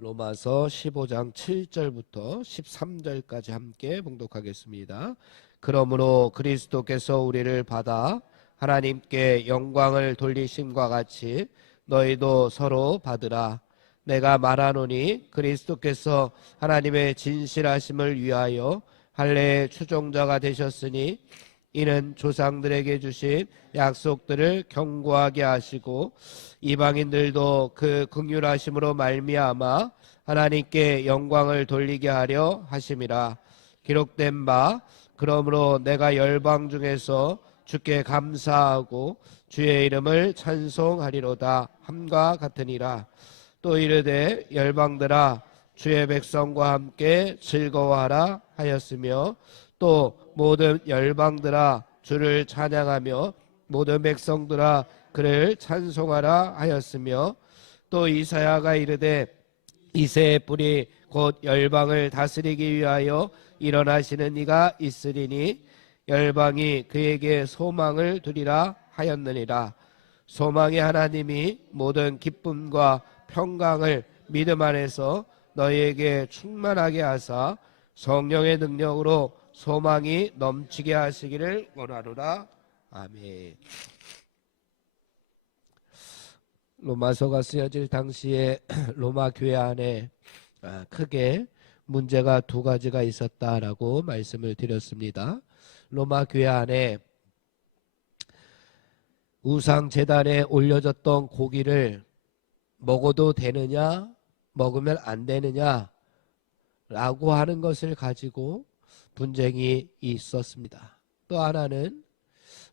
로마서 15장 7절부터 13절까지 함께 봉독하겠습니다. 그러므로 그리스도께서 우리를 받아 하나님께 영광을 돌리심과 같이 너희도 서로 받으라. 내가 말하노니 그리스도께서 하나님의 진실하심을 위하여 할례의 추종자가 되셨으니 이는 조상들에게 주신 약속들을 견고하게 하시고 이방인들도 그 긍휼하심으로 말미암아 하나님께 영광을 돌리게 하려 하심이라. 기록된 바 그러므로 내가 열방 중에서 주께 감사하고 주의 이름을 찬송하리로다 함과 같으니라. 또 이르되 열방들아 주의 백성과 함께 즐거워하라 하였으며 또 모든 열방들아 주를 찬양하며 모든 백성들아 그를 찬송하라 하였으며 또 이사야가 이르되 이새의 뿔이 곧 열방을 다스리기 위하여 일어나시는 이가 있으리니 열방이 그에게 소망을 두리라 하였느니라. 소망의 하나님이 모든 기쁨과 평강을 믿음 안에서 너희에게 충만하게 하사 성령의 능력으로 소망이 넘치게 하시기를 원하노라. 아멘. 로마서가 쓰여질 당시에 로마 교회 안에 크게 문제가 두 가지가 있었다라고 말씀을 드렸습니다. 로마 교회 안에 우상 제단에 올려졌던 고기를 먹어도 되느냐 먹으면 안 되느냐 라고 하는 것을 가지고 분쟁이 있었습니다. 또 하나는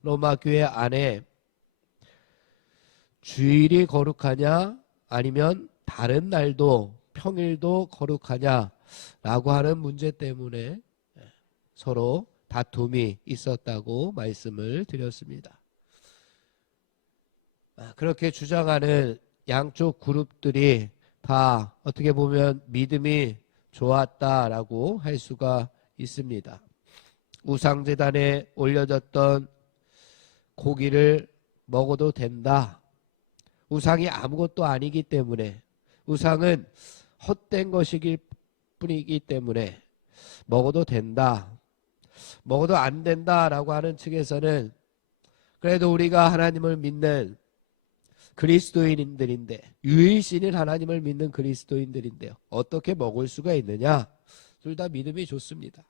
로마 교회 안에 주일이 거룩하냐 아니면 다른 날도 평일도 거룩하냐 라고 하는 문제 때문에 서로 다툼이 있었다고 말씀을 드렸습니다. 그렇게 주장하는 양쪽 그룹들이 다 어떻게 보면 믿음이 좋았다라고 할 수가 있습니다. 우상제단에 올려졌던 고기를 먹어도 된다. 우상이 아무것도 아니기 때문에, 우상은 헛된 것이길 뿐이기 때문에 먹어도 된다. 먹어도 안 된다라고 하는 측에서는 그래도 우리가 하나님을 믿는 그리스도인들인데, 유일신인 하나님을 믿는 그리스도인들인데요, 어떻게 먹을 수가 있느냐? 둘 다 믿음이 좋습니다.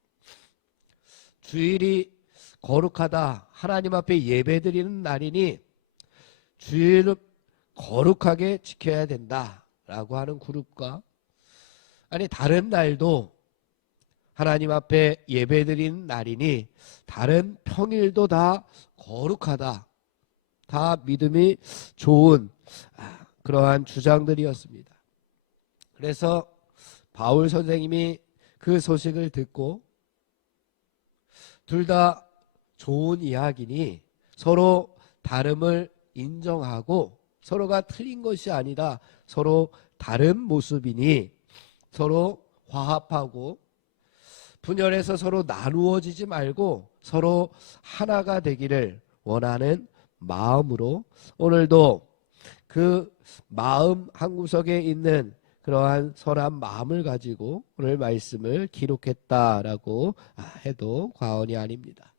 주일이 거룩하다, 하나님 앞에 예배드리는 날이니 주일을 거룩하게 지켜야 된다라고 하는 그룹과, 아니 다른 날도 하나님 앞에 예배드리는 날이니 다른 평일도 다 거룩하다, 다 믿음이 좋은 그러한 주장들이었습니다. 그래서 바울 선생님이 그 소식을 듣고 둘 다 좋은 이야기니 서로 다름을 인정하고 서로가 틀린 것이 아니라 서로 다른 모습이니 서로 화합하고 분열해서 서로 나누어지지 말고 서로 하나가 되기를 원하는 마음으로 오늘도 그 마음 한구석에 있는 그러한 선한 마음을 가지고 오늘 말씀을 기록했다라고 해도 과언이 아닙니다.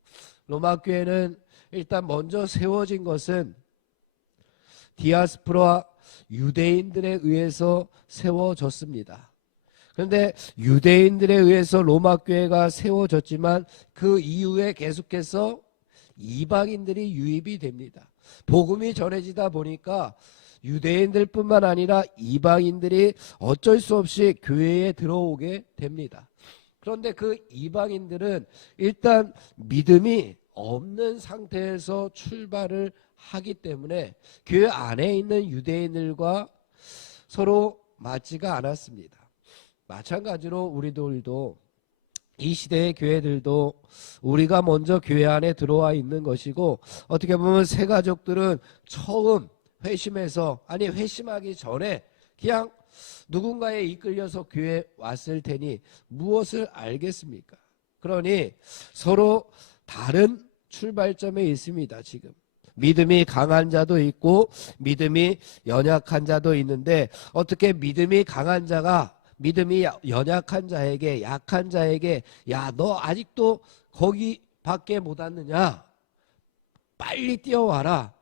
로마 교회는 일단 먼저 세워진 것은 디아스포라 유대인들에 의해서 세워졌습니다. 그런데 유대인들에 의해서 로마 교회가 세워졌지만 그 이후에 계속해서 이방인들이 유입이 됩니다. 복음이 전해지다 보니까 유대인들뿐만 아니라 이방인들이 어쩔 수 없이 교회에 들어오게 됩니다. 그런데 그 이방인들은 일단 믿음이 없는 상태에서 출발을 하기 때문에 교회 안에 있는 유대인들과 서로 맞지가 않았습니다. 마찬가지로 우리들도 이 시대의 교회들도 우리가 먼저 교회 안에 들어와 있는 것이고, 어떻게 보면 새 가족들은 처음 회심해서, 아니 회심하기 전에 그냥 누군가에 이끌려서 교회에 왔을 테니 무엇을 알겠습니까? 그러니 서로 다른 출발점에 있습니다. 지금 믿음이 강한 자도 있고 믿음이 연약한 자도 있는데 어떻게 믿음이 강한 자가 믿음이 연약한 자에게 약한 자에게 야, 너 아직도 거기 밖에 못 왔느냐? 빨리 뛰어와라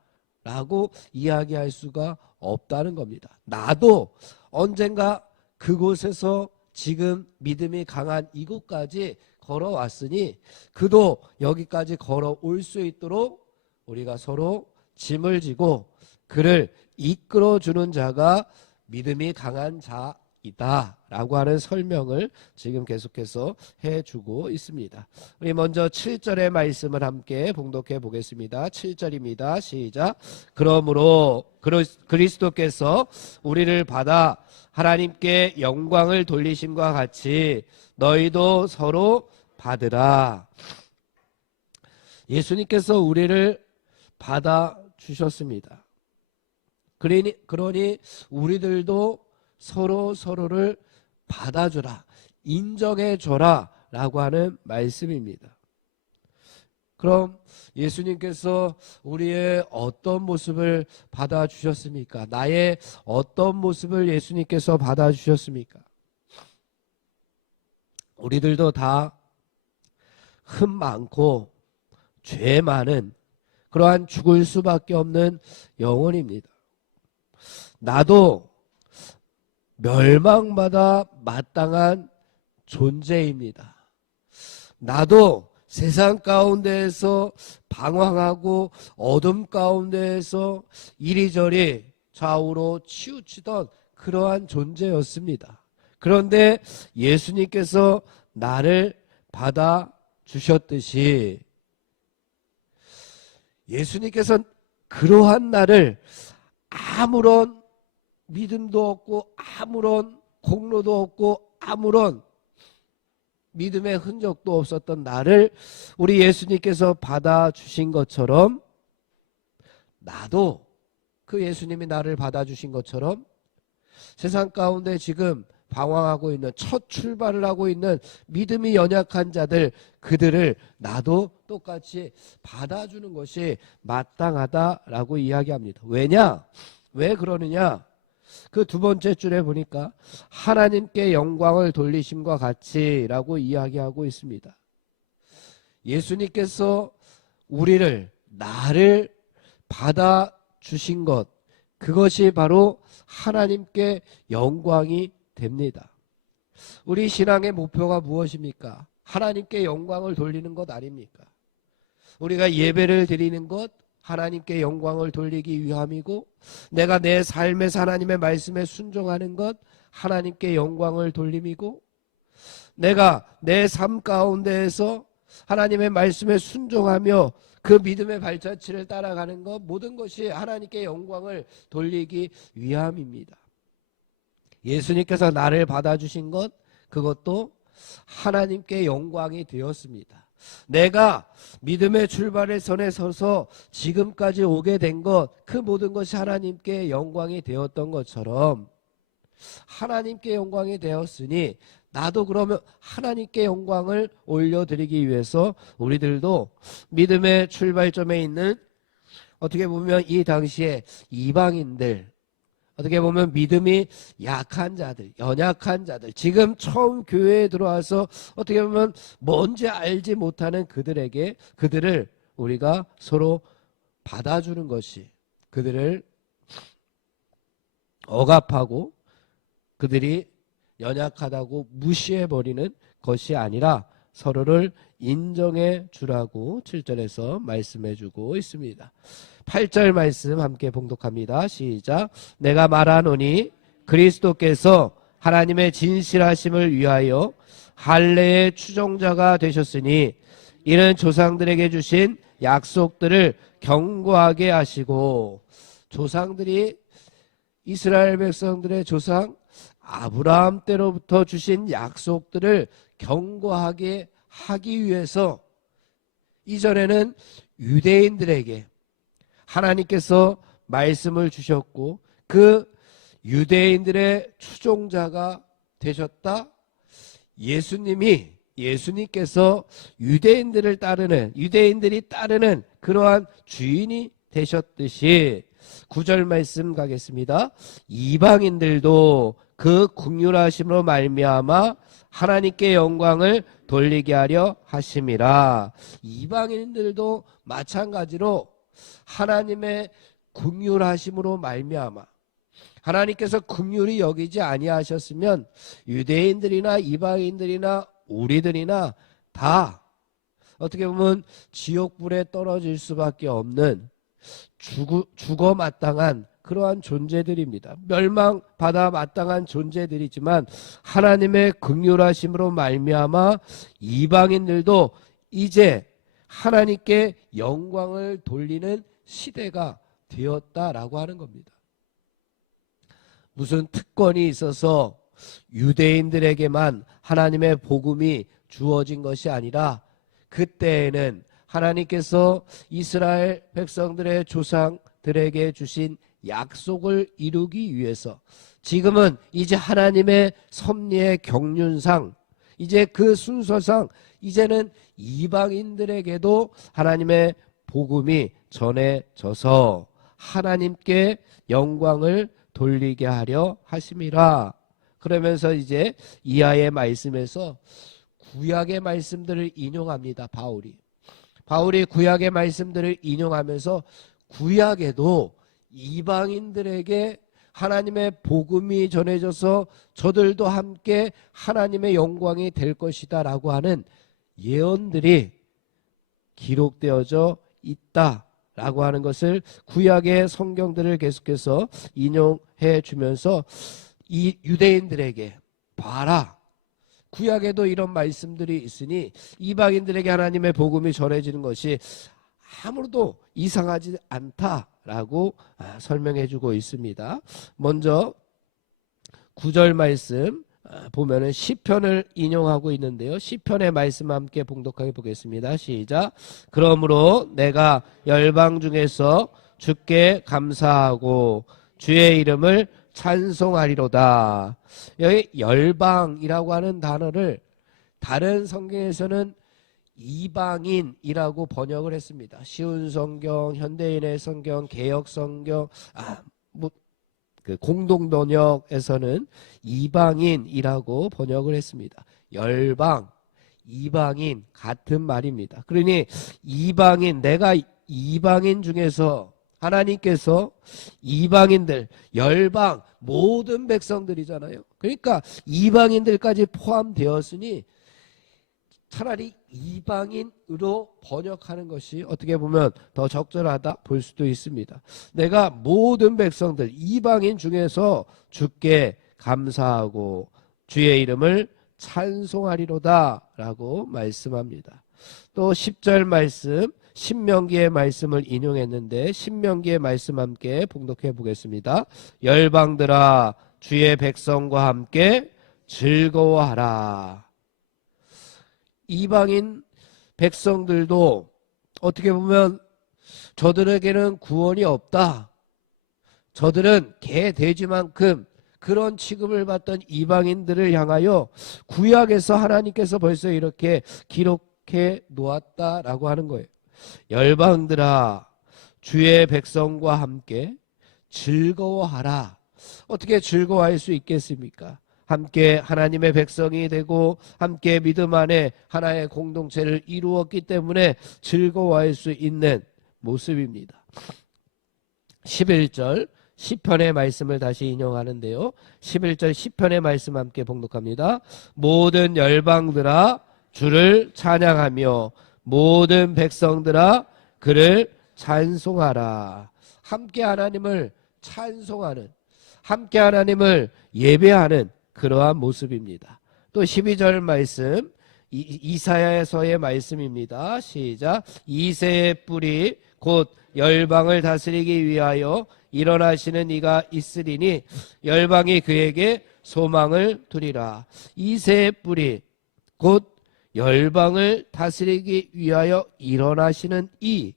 라고 이야기할 수가 없다는 겁니다. 나도 언젠가 그곳에서 지금 믿음이 강한 이곳까지 걸어왔으니 그도 여기까지 걸어올 수 있도록 우리가 서로 짐을 지고 그를 이끌어주는 자가 믿음이 강한 자이다 라고 하는 설명을 지금 계속해서 해주고 있습니다. 우리 먼저 7절의 말씀을 함께 봉독해 보겠습니다. 7절입니다. 시작. 그러므로 그리스도께서 우리를 받아 하나님께 영광을 돌리심과 같이 너희도 서로 받으라. 예수님께서 우리를 받아 주셨습니다. 그러니 우리들도 서로를 받아주라, 인정해줘라 라고 하는 말씀입니다. 그럼 예수님께서 우리의 어떤 모습을 받아주셨습니까? 나의 어떤 모습을 예수님께서 받아주셨습니까? 우리들도 다 흠 많고 죄 많은 그러한 죽을 수밖에 없는 영혼입니다. 나도 멸망받아 마땅한 존재입니다. 나도 세상 가운데에서 방황하고 어둠 가운데에서 이리저리 좌우로 치우치던 그러한 존재였습니다. 그런데 예수님께서 나를 받아주셨듯이 예수님께서 그러한 나를 아무런 믿음도 없고 아무런 공로도 없고 아무런 믿음의 흔적도 없었던 나를 우리 예수님께서 받아주신 것처럼 나도 그 예수님이 나를 받아주신 것처럼 세상 가운데 지금 방황하고 있는 첫 출발을 하고 있는 믿음이 연약한 자들 그들을 나도 똑같이 받아주는 것이 마땅하다라고 이야기합니다. 왜냐? 왜 그러느냐? 그 두 번째 줄에 보니까 하나님께 영광을 돌리심과 같이라고 이야기하고 있습니다. 예수님께서 나를 받아주신 것 그것이 바로 하나님께 영광이 됩니다. 우리 신앙의 목표가 무엇입니까? 하나님께 영광을 돌리는 것 아닙니까? 우리가 예배를 드리는 것 하나님께 영광을 돌리기 위함이고 내가 내 삶에서 하나님의 말씀에 순종하는 것 하나님께 영광을 돌림이고 내가 내 삶 가운데에서 하나님의 말씀에 순종하며 그 믿음의 발자취를 따라가는 것 모든 것이 하나님께 영광을 돌리기 위함입니다. 예수님께서 나를 받아주신 것 그것도 하나님께 영광이 되었습니다. 내가 믿음의 출발의 선에 서서 지금까지 오게 된 것 그 모든 것이 하나님께 영광이 되었던 것처럼 하나님께 영광이 되었으니 나도 그러면 하나님께 영광을 올려드리기 위해서 우리들도 믿음의 출발점에 있는 어떻게 보면 이 당시에 이방인들 어떻게 보면 믿음이 약한 자들, 연약한 자들, 지금 처음 교회에 들어와서 어떻게 보면 뭔지 알지 못하는 그들을 우리가 서로 받아주는 것이 그들을 억압하고 그들이 연약하다고 무시해버리는 것이 아니라 서로를 인정해 주라고 7절에서 말씀해 주고 있습니다. 8절 말씀 함께 봉독합니다. 시작. 내가 말하노니 그리스도께서 하나님의 진실하심을 위하여 할례의 추종자가 되셨으니 이는 조상들에게 주신 약속들을 견고하게 하시고 조상들이 이스라엘 백성들의 조상 아브라함 때로부터 주신 약속들을 견고하게 하기 위해서 이전에는 유대인들에게 하나님께서 말씀을 주셨고 그 유대인들의 추종자가 되셨다. 예수님께서 유대인들이 따르는 그러한 주인이 되셨듯이 9절 말씀 가겠습니다. 이방인들도 그 긍휼하심으로 말미암아 하나님께 영광을 돌리게 하려 하심이라. 이방인들도 마찬가지로 하나님의 긍휼하심으로 말미암아 하나님께서 긍휼히 여기지 아니하셨으면 유대인들이나 이방인들이나 우리들이나 다 어떻게 보면 지옥불에 떨어질 수밖에 없는 죽어 마땅한 그러한 존재들입니다. 멸망받아 마땅한 존재들이지만 하나님의 긍휼하심으로 말미암아 이방인들도 이제 하나님께 영광을 돌리는 시대가 되었다라고 하는 겁니다. 무슨 특권이 있어서 유대인들에게만 하나님의 복음이 주어진 것이 아니라 그때에는 하나님께서 이스라엘 백성들의 조상들에게 주신 약속을 이루기 위해서 지금은 이제 하나님의 섭리의 경륜상 이제 그 순서상 이제는 이방인들에게도 하나님의 복음이 전해져서 하나님께 영광을 돌리게 하려 하심이라. 그러면서 이제 이하의 말씀에서 구약의 말씀들을 인용합니다. 바울이 구약의 말씀들을 인용하면서 구약에도 이방인들에게 하나님의 복음이 전해져서 저들도 함께 하나님의 영광이 될 것이다 라고 하는 예언들이 기록되어져 있다라고 하는 것을 구약의 성경들을 계속해서 인용해 주면서 이 유대인들에게 봐라, 구약에도 이런 말씀들이 있으니 이방인들에게 하나님의 복음이 전해지는 것이 아무래도 이상하지 않다라고 설명해 주고 있습니다. 먼저 9절 말씀 보면은 시편을 인용하고 있는데요. 시편의 말씀 함께 봉독하게 보겠습니다. 시작. 그러므로 내가 열방 중에서 주께 감사하고 주의 이름을 찬송하리로다. 여기 열방이라고 하는 단어를 다른 성경에서는 이방인이라고 번역을 했습니다. 쉬운 성경, 현대인의 성경, 개역 성경, 그 공동 번역에서는 이방인이라고 번역을 했습니다. 열방, 이방인 같은 말입니다. 그러니 이방인, 내가 이방인 중에서 하나님께서 이방인들, 열방, 모든 백성들이잖아요. 그러니까 이방인들까지 포함되었으니 차라리 이방인으로 번역하는 것이 어떻게 보면 더 적절하다 볼 수도 있습니다. 내가 모든 백성들 이방인 중에서 주께 감사하고 주의 이름을 찬송하리로다 라고 말씀합니다. 또 10절 말씀 신명기의 말씀을 인용했는데 신명기의 말씀 함께 봉독해 보겠습니다. 열방들아 주의 백성과 함께 즐거워하라. 이방인 백성들도 어떻게 보면 저들에게는 구원이 없다, 저들은 개 돼지만큼 그런 취급을 받던 이방인들을 향하여 구약에서 하나님께서 벌써 이렇게 기록해 놓았다라고 하는 거예요. 열방들아 주의 백성과 함께 즐거워하라. 어떻게 즐거워할 수 있겠습니까? 함께 하나님의 백성이 되고 함께 믿음 안에 하나의 공동체를 이루었기 때문에 즐거워할 수 있는 모습입니다. 11절 시편의 말씀을 다시 인용하는데요. 11절 시편의 말씀 함께 봉독합니다. 모든 열방들아 주를 찬양하며 모든 백성들아 그를 찬송하라. 함께 하나님을 찬송하는, 함께 하나님을 예배하는 그러한 모습입니다. 또 12절 말씀 이사야서의 말씀입니다. 시작. 이새의 뿌리 곧 열방을 다스리기 위하여 일어나시는 이가 있으리니 열방이 그에게 소망을 두리라. 이새의 뿌리 곧 열방을 다스리기 위하여 일어나시는 이,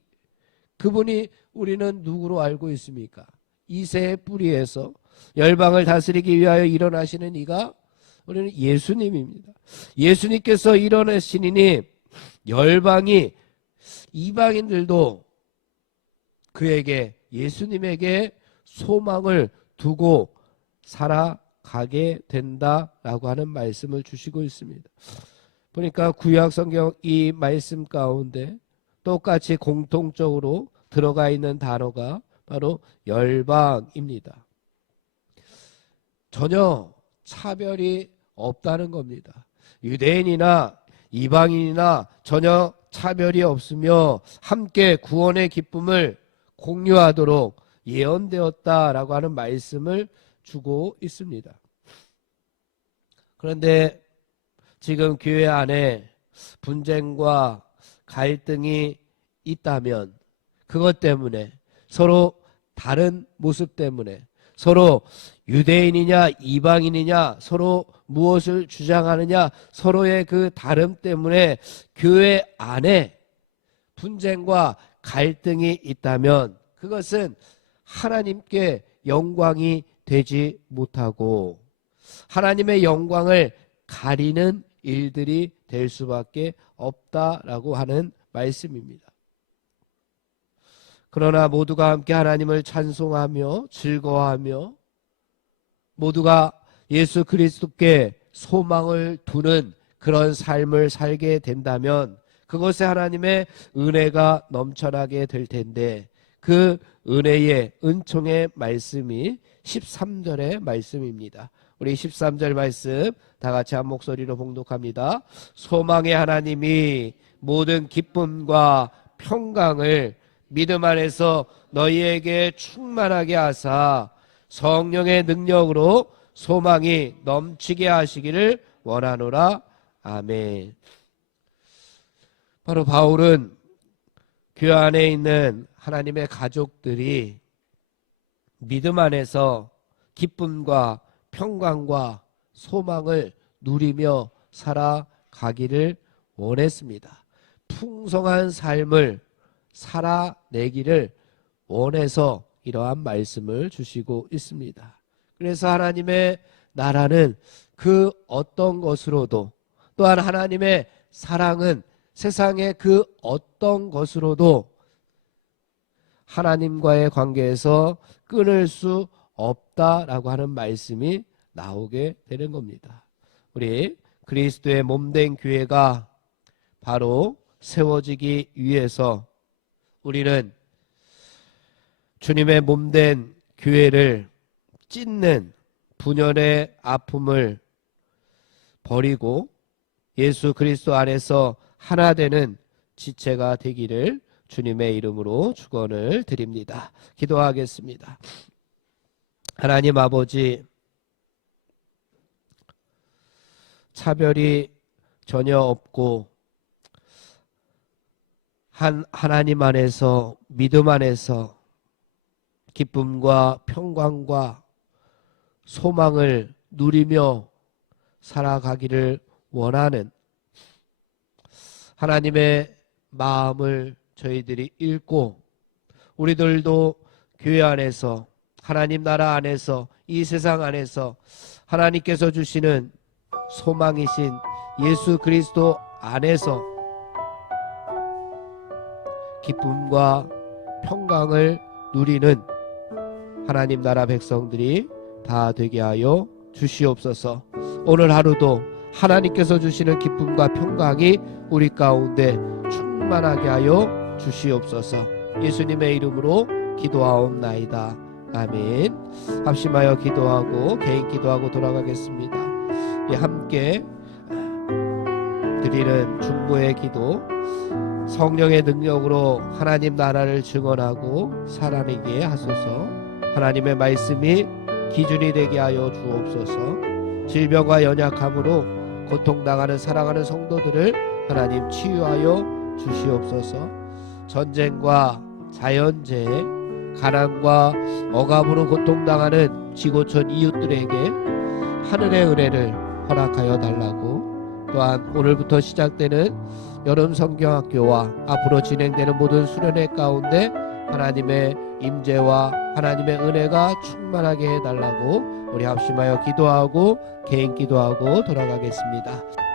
그분이 우리는 누구로 알고 있습니까? 이새의 뿌리에서 열방을 다스리기 위하여 일어나시는 이가 우리는 예수님입니다. 예수님께서 일어나시니 열방이, 이방인들도 그에게, 예수님에게 소망을 두고 살아가게 된다라고 하는 말씀을 주시고 있습니다. 보니까 구약 성경 이 말씀 가운데 똑같이 공통적으로 들어가 있는 단어가 바로 열방입니다. 전혀 차별이 없다는 겁니다. 유대인이나 이방인이나 전혀 차별이 없으며 함께 구원의 기쁨을 공유하도록 예언되었다라고 하는 말씀을 주고 있습니다. 그런데 지금 교회 안에 분쟁과 갈등이 있다면 그것 때문에, 서로 다른 모습 때문에, 서로 유대인이냐 이방인이냐, 서로 무엇을 주장하느냐, 서로의 그 다름 때문에 교회 안에 분쟁과 갈등이 있다면 그것은 하나님께 영광이 되지 못하고 하나님의 영광을 가리는 일들이 될 수밖에 없다라고 하는 말씀입니다. 그러나 모두가 함께 하나님을 찬송하며 즐거워하며 모두가 예수 그리스도께 소망을 두는 그런 삶을 살게 된다면 그것에 하나님의 은혜가 넘쳐나게 될 텐데, 그 은혜의 은총의 말씀이 13절의 말씀입니다. 우리 13절 말씀 다 같이 한 목소리로 봉독합니다. 소망의 하나님이 모든 기쁨과 평강을 믿음 안에서 너희에게 충만하게 하사 성령의 능력으로 소망이 넘치게 하시기를 원하노라. 아멘. 바로 바울은 교회 안에 있는 하나님의 가족들이 믿음 안에서 기쁨과 평강과 소망을 누리며 살아가기를 원했습니다. 풍성한 삶을 살아내기를 원해서 이러한 말씀을 주시고 있습니다. 그래서 하나님의 나라는 그 어떤 것으로도, 또한 하나님의 사랑은 세상의 그 어떤 것으로도 하나님과의 관계에서 끊을 수 없다라고 하는 말씀이 나오게 되는 겁니다. 우리 그리스도의 몸된 교회가 바로 세워지기 위해서 우리는 주님의 몸된 교회를 찢는 분열의 아픔을 버리고 예수 그리스도 안에서 하나 되는 지체가 되기를 주님의 이름으로 축원을 드립니다. 기도하겠습니다. 하나님 아버지, 차별이 전혀 없고 하나님 안에서, 믿음 안에서 기쁨과 평강과 소망을 누리며 살아가기를 원하는 하나님의 마음을 저희들이 읽고, 우리들도 교회 안에서, 하나님 나라 안에서, 이 세상 안에서 하나님께서 주시는 소망이신 예수 그리스도 안에서 기쁨과 평강을 누리는 하나님 나라 백성들이 다 되게 하여 주시옵소서. 오늘 하루도 하나님께서 주시는 기쁨과 평강이 우리 가운데 충만하게 하여 주시옵소서. 예수님의 이름으로 기도하옵나이다. 아멘. 합심하여 기도하고 개인 기도하고 돌아가겠습니다. 함께 드리는 중보의 기도, 성령의 능력으로 하나님 나라를 증언하고 살아내게 하소서. 하나님의 말씀이 기준이 되게 하여 주옵소서. 질병과 연약함으로 고통당하는 사랑하는 성도들을 하나님 치유하여 주시옵소서. 전쟁과 자연재해, 가난과 억압으로 고통당하는 지구촌 이웃들에게 하늘의 은혜를 허락하여 달라고, 또한 오늘부터 시작되는 여름 성경학교와 앞으로 진행되는 모든 수련회 가운데 하나님의 임재와 하나님의 은혜가 충만하게 해달라고 우리 합심하여 기도하고 개인 기도하고 돌아가겠습니다.